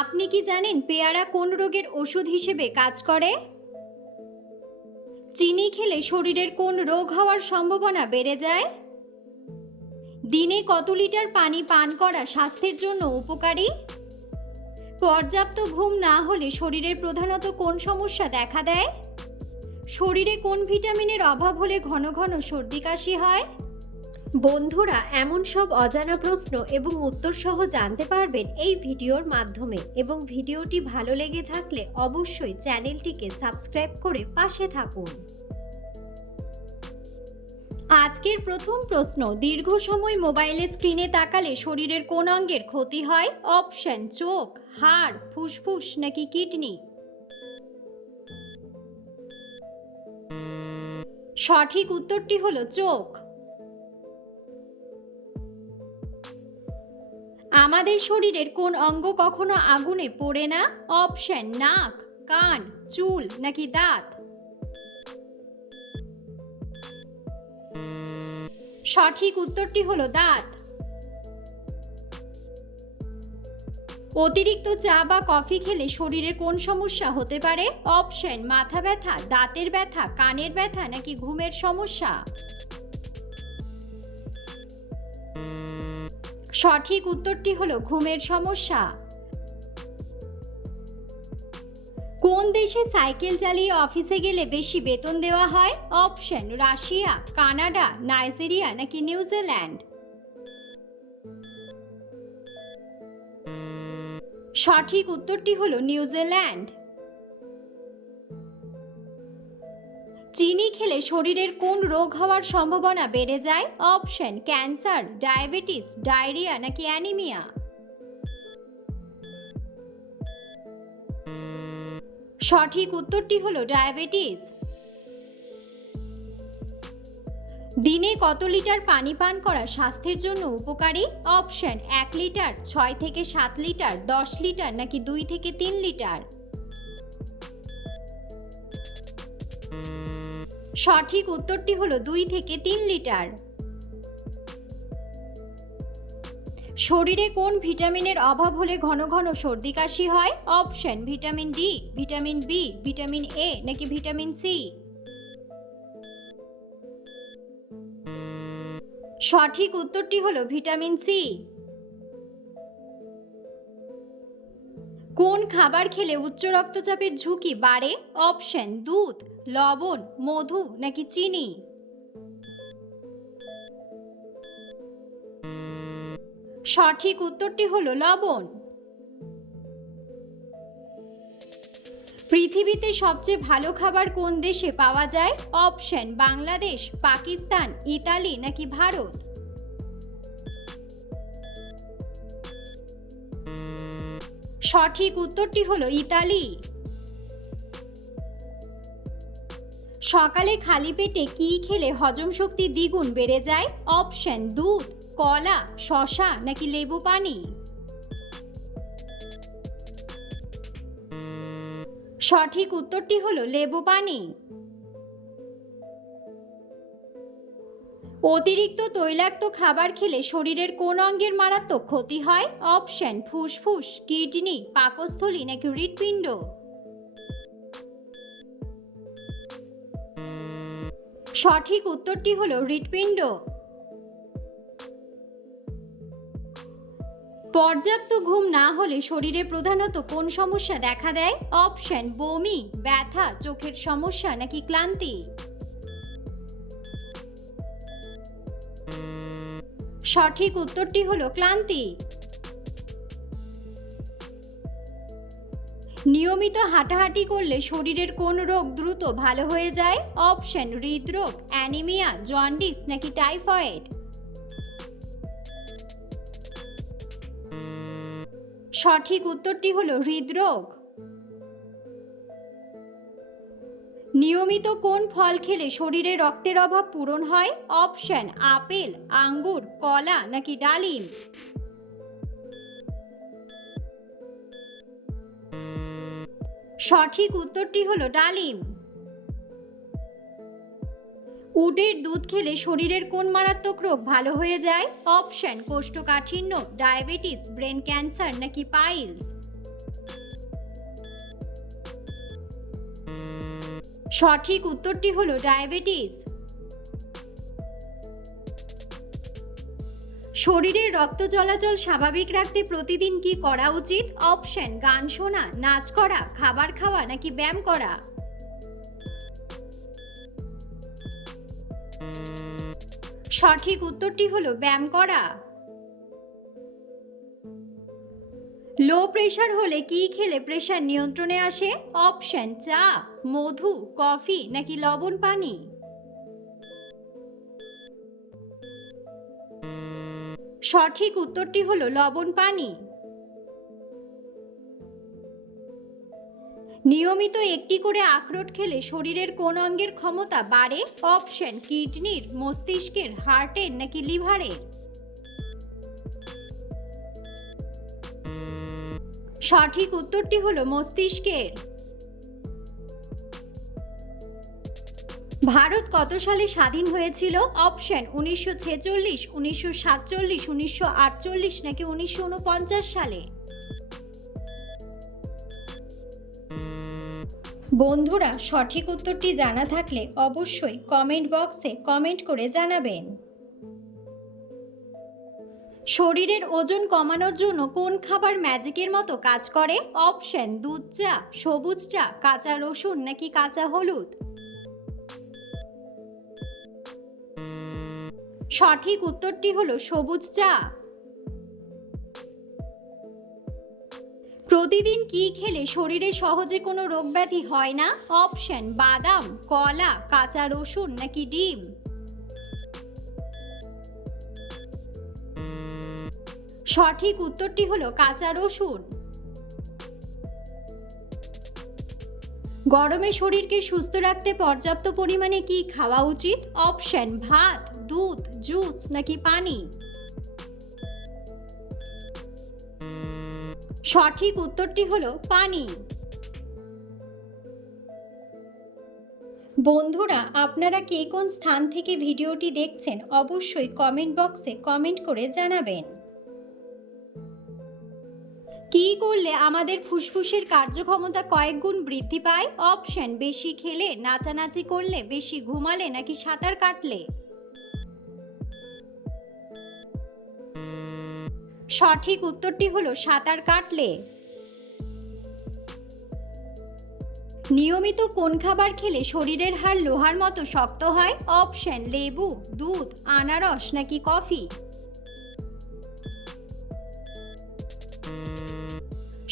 আপনি কি জানেন পেয়ারা কোন রোগের ওষুধ হিসেবে কাজ করে? চিনি খেলে শরীরের কোন রোগ হওয়ার সম্ভাবনা বেড়ে যায়? দিনে কত লিটার পানি পান করা স্বাস্থ্যের জন্য উপকারী? পর্যাপ্ত ঘুম না হলে শরীরের প্রধানত কোন সমস্যা দেখা দেয়? শরীরে কোন ভিটামিনের অভাব হলে ঘন ঘন সর্দি কাশি হয়? বন্ধুরা, এমন সব অজানা প্রশ্ন এবং উত্তর সহ জানতে পারবেন এই ভিডিওর মাধ্যমে, এবং ভিডিওটি ভালো লেগে থাকলে অবশ্যই চ্যানেলটিকে সাবস্ক্রাইব করে পাশে থাকুন। আজকের প্রথম প্রশ্ন, দীর্ঘ সময় মোবাইলের স্ক্রিনে তাকালে শরীরের কোন অঙ্গের ক্ষতি হয়? অপশন: চোখ, হাড়, ফুসফুস নাকি কিডনি? সঠিক উত্তরটি হলো চোখ। আমাদের শরীরের কোন অঙ্গ কখনো আগুনে পোড়ে না? অপশন: নাক, কান, চুল নাকি দাঁত? সঠিক উত্তরটি হলো দাঁত। অতিরিক্ত চা বা কফি খেলে শরীরের কোন সমস্যা হতে পারে? অপশন: মাথা ব্যথা, দাঁতের ব্যথা, কানের ব্যথা নাকি ঘুমের সমস্যা? সঠিক উত্তরটি হলো ঘুমের সমস্যা। কোন দেশে সাইকেল চালিয়ে অফিসে গেলে বেশি বেতন দেওয়া হয়? অপশন: রাশিয়া, কানাডা, নাইজেরিয়া নাকি নিউজিল্যান্ড? সঠিক উত্তরটি হলো নিউজিল্যান্ড। চিনি খেলে শরীরের কোন রোগ হওয়ার সম্ভাবনা বেড়ে যায়? অপশন: ক্যান্সার, ডায়াবেটিস, ডায়রিয়া নাকি অ্যানিমিয়া? সঠিক উত্তরটি হলো ডায়াবেটিস। দিনে কত লিটার পানি পান করা স্বাস্থ্যের জন্য উপকারী? অপশন: 1 লিটার, 6 থেকে 7 লিটার, 10 লিটার নাকি 2 থেকে 3 লিটার? সঠিক উত্তরটি হলো 2 থেকে 3 লিটার। শরীরে কোন ভিটামিনের অভাব হলে ঘন ঘন সর্দি কাশি হয়? Option: vitamin D, vitamin B, vitamin A নাকি ভিটামিন সি? সঠিক উত্তরটি হলো ভিটামিন সি। কোন খাবার খেলে উচ্চ রক্তচাপের ঝুঁকি বাড়ে? অপশন: দুধ, লবণ, মধু নাকি চিনি? সঠিক উত্তরটি হলো লবণ। পৃথিবীতে সবচেয়ে ভালো খাবার কোন দেশে পাওয়া যায়? অপশন: বাংলাদেশ, পাকিস্তান, ইতালি নাকি ভারত? সঠিক উত্তরটি হলো ইতালি। সকালে খালি পেটে কি খেলে হজম শক্তি দ্বিগুণ বেড়ে যায়? অপশন: দুধ, কলা, শসা নাকি লেবু পানি? সঠিক উত্তরটি হলো লেবু পানি। অতিরিক্ত তৈলাক্ত খাবার খেলে শরীরের কোন অঙ্গের মারাত্মক ক্ষতি হয়? অপশন: ফুসফুস, কিডনি, পাকস্থলী নাকি হৃৎপিণ্ড? সঠিক উত্তরটি হলো হৃৎপিণ্ড। পর্যাপ্ত ঘুম না হলে শরীরে প্রধানত কোন সমস্যা দেখা দেয়? অপশন: বমি, ব্যথা, চোখের সমস্যা নাকি ক্লান্তি? সঠিক উত্তরটি হলো ক্লান্তি। নিয়মিত হাঁটাহাঁটি করলে শরীরের কোন রোগ দ্রুত ভালো হয়ে যায়? অপশন: হৃদরোগ, অ্যানিমিয়া, জন্ডিস নাকি টাইফয়েড? সঠিক উত্তরটি হলো হৃদরোগ। নিয়মিত কোন ফল খেলে শরীরে রক্তের অভাব পূরণ হয়? অপশন: আপেল, আঙ্গুর, কলা নাকি ডালিম? সঠিক উত্তরটি হলো ডালিম। উটের দুধ খেলে শরীরের কোন মারাত্মক রোগ ভালো হয়ে যায়? অপশন: কোষ্ঠকাঠিন্য, ডায়াবেটিস, ব্রেন ক্যান্সার নাকি পাইলস? সঠিক উত্তরটি হলো ডায়াবেটিস। শরীরের রক্ত চলাচল স্বাভাবিক রাখতে প্রতিদিন কি করা উচিত? অপশন: গান শোনা, নাচ করা, খাবার খাওয়া নাকি ব্যায়াম করা। সঠিক উত্তরটি হলো ব্যায়াম করা। লো প্রেশার হলে কি খেলে প্রেশার নিয়ন্ত্রণে আসে? অপশন: চা, মধু, কফি নাকি লবণ পানি। সঠিক উত্তরটি হলো লবণ পানি। নিয়মিত একটি করে আখরোট খেলে শরীরের কোন অঙ্গের ক্ষমতা বাড়ে? অপশন: কিডনির, মস্তিষ্কের, হার্টের নাকি লিভারের। সঠিক উত্তরটি হলো মস্তিষ্কের। ভারত কত সালে স্বাধীন হয়েছিল? অপশন: 1946, 1947, 1948 নাকি 1949 সালে। বন্ধুরা, সঠিক উত্তরটি জানা থাকলে অবশ্যই কমেন্ট বক্সে কমেন্ট করে জানাবেন। শরীরের ওজন কমানোর জন্য কোন খাবার ম্যাজিকের মতো কাজ করে? অপশন: দুধ চা, সবুজ চা, কাঁচা রসুন নাকি কাঁচা হলুদ। সঠিক উত্তরটি হলো সবুজ চা। প্রতিদিন কি খেলে শরীরে সহজে কোনো রোগ ব্যাধি হয় না? অপশন: বাদাম, কলা, কাঁচা রসুন নাকি ডিম। সঠিক উত্তরটি হলো কাঁচা রসুন। গরমে শরীরকে সুস্থ রাখতে পর্যাপ্ত পরিমাণে কি খাওয়া উচিত? অপশন: ভাত, দুধ, জুস নাকি পানি। সঠিক উত্তরটি হলো পানি। বন্ধুরা, আপনারা কে কোন স্থান থেকে ভিডিওটি দেখছেন অবশ্যই কমেন্ট বক্সে কমেন্ট করে জানাবেন। কি করলে আমাদের ফুসফুসের কার্যক্ষমতা কয়েক গুণ বৃদ্ধি পায়? অপশন: বেশি খেলে, নাচানাচি করলে, বেশি ঘুমালে নাকি সাঁতার কাটলে। সঠিক উত্তরটি হলো সাঁতার কাটলে। নিয়মিত কোন খাবার খেলে শরীরের হাড় লোহার মতো শক্ত হয়? অপশন: লেবু, দুধ, আনারস নাকি কফি।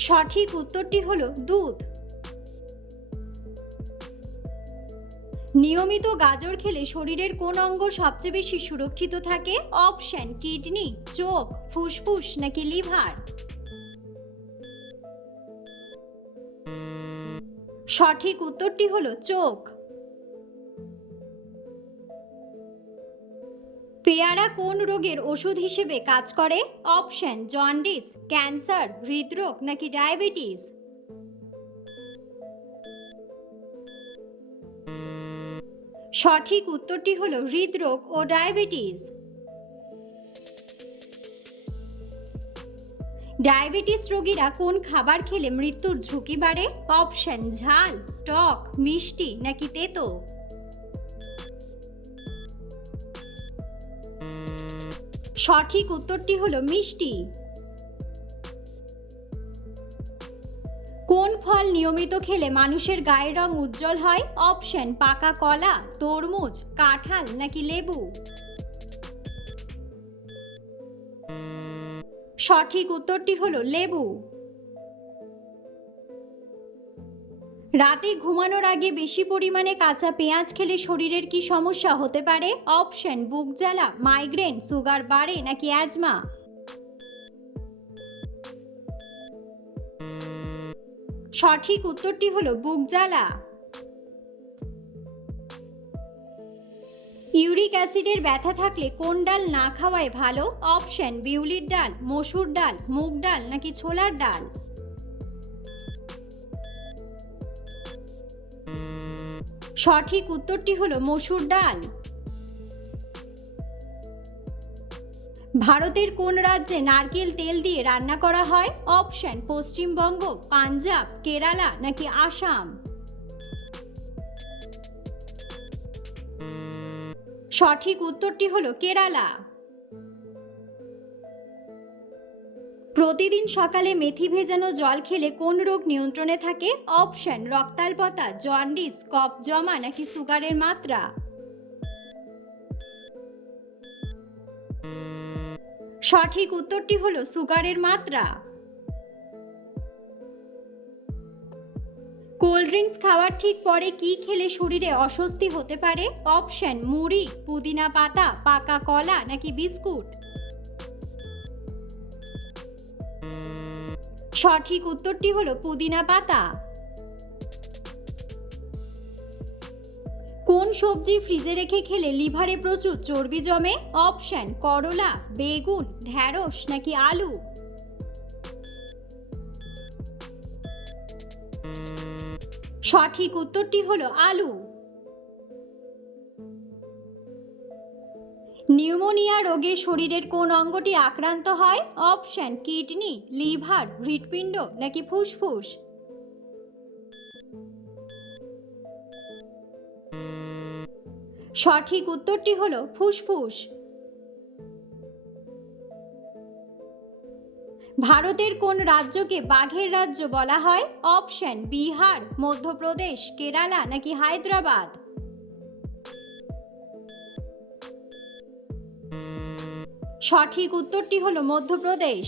সঠিক উত্তরটি হলো দুধ। নিয়মিত গাজর খেলে শরীরের কোন অঙ্গ সবচেয়ে বেশি সুরক্ষিত থাকে? অপশন: কিডনি, চোখ, ফুসফুস নাকি লিভার। সঠিক উত্তরটি হলো চোখ। পেয়ারা কোন রোগের ওষুধ হিসেবে কাজ করে? অপশন: জন্ডিস, ক্যান্সার, হৃদরোগ নাকি ডায়াবেটিস। সঠিক উত্তরটি হলো হৃদরোগ ও ডায়াবেটিস। ডায়াবেটিস রোগীরা কোন খাবার খেলে মৃত্যুর ঝুঁকি বাড়ে? অপশন: ঝাল, টক, মিষ্টি নাকি তেতো। সঠিক উত্তরটি হলো মিষ্টি। কোন ফল নিয়মিত খেলে মানুষের গায়ের রং উজ্জ্বল হয়? অপশন: পাকা কলা, তরমুজ, কাঁঠাল নাকি লেবু। সঠিক উত্তরটি হলো লেবু। রাতে ঘুমানোর আগে বেশি পরিমাণে কাঁচা পেঁয়াজ খেলে শরীরের কি সমস্যা হতে পারে? অপশন: বুক জ্বালা, মাইগ্রেন, সুগার বাড়ে নাকি অ্যাজমা। সঠিক উত্তরটি হলো বুক জ্বালা। ইউরিক অ্যাসিডের ব্যথা থাকলে কোন ডাল না খাওয়াই ভালো? অপশন: বিউলির ডাল, মসুর ডাল, মুগ ডাল নাকি ছোলার ডাল। সঠিক উত্তরটি হলো মসুর ডাল। ভারতের কোন রাজ্যে নারকেল তেল দিয়ে রান্না করা হয়? অপশন পশ্চিমবঙ্গ, পাঞ্জাব, কেরালা নাকি আসাম। সঠিক উত্তরটি হলো কেরালা। প্রতিদিন সকালে মেথি ভেজানো জল খেলে কোন রোগ নিয়ন্ত্রণে থাকে? অপশন রক্তাল্পতা, জন্ডিস, কফ জমা নাকি সুগারের মাত্রা। সঠিক উত্তরটি হলো সুগারের মাত্রা। কোল্ড ড্রিঙ্কস খাওয়ার ঠিক পরে কি খেলে শরীরে অস্বস্তি হতে পারে? অপশন মুড়ি, পুদিনা পাতা, পাকা কলা নাকি বিস্কুট। সঠিক উত্তরটি হলো পুদিনা পাতা। কোন সবজি ফ্রিজে রেখে খেলে লিভারে প্রচুর চর্বি জমে? অপশন করলা, বেগুন, ঢ্যাঁড়স নাকি আলু। সঠিক উত্তরটি হলো আলু। নিউমোনিয়া রোগে শরীরের কোন অঙ্গটি আক্রান্ত হয়? অপশন কিডনি, লিভার, হৃৎপিণ্ড নাকি ফুসফুস। সঠিক উত্তরটি হলো ফুসফুস। ভারতের কোন রাজ্যকে বাঘের রাজ্য বলা হয়? অপশন বিহার, মধ্যপ্রদেশ, কেরালা নাকি হায়দ্রাবাদ। সঠিক উত্তরটি হলো মধ্যপ্রদেশ।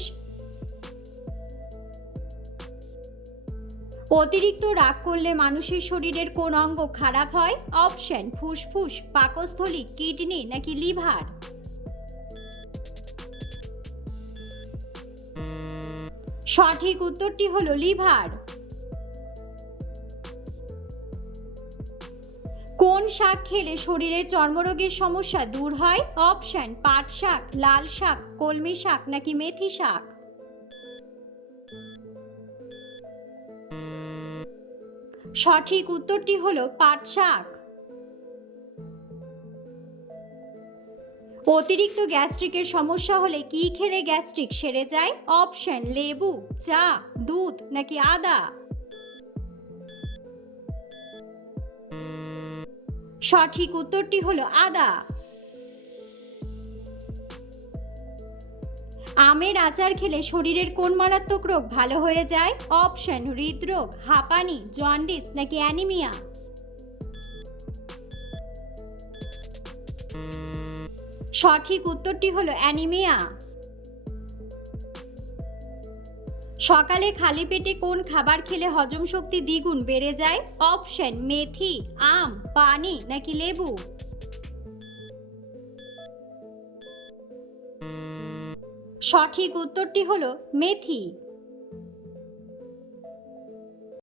অতিরিক্ত রাগ করলে মানুষের শরীরের কোন অঙ্গ খারাপ হয়? অপশন ফুসফুস, পাকস্থলী, কিডনি নাকি লিভার। সঠিক উত্তরটি হলো লিভার। কোন শাক খেলে শরীরের চর্মরোগের সমস্যা দূর হয়? অপশন পাট শাক, লাল শাক, কলমি শাক নাকি মেথি শাক। সঠিক উত্তরটি হলো পাট শাক। অতিরিক্ত গ্যাস্ট্রিকের সমস্যা হলে কি খেলে গ্যাস্ট্রিক সেরে যায়? অপশন লেবু, চা, দুধ নাকি আদা। সঠিক উত্তরটি হলো আদা। আমের আচার খেলে শরীরের কোন মারাত্মক রোগ ভালো হয়ে যায়? অপশন হৃদরোগ, হাঁপানি, জন্ডিস নাকি অ্যানিমিয়া। সঠিক উত্তরটি হলো অ্যানিমিয়া। সকালে খালি পেটে কোন খাবার খেলে হজম শক্তি দ্বিগুণ বেড়ে যায়? অপশন মেথি, আম, পানি নাকি লেবু। সঠিক উত্তরটি হলো মেথি।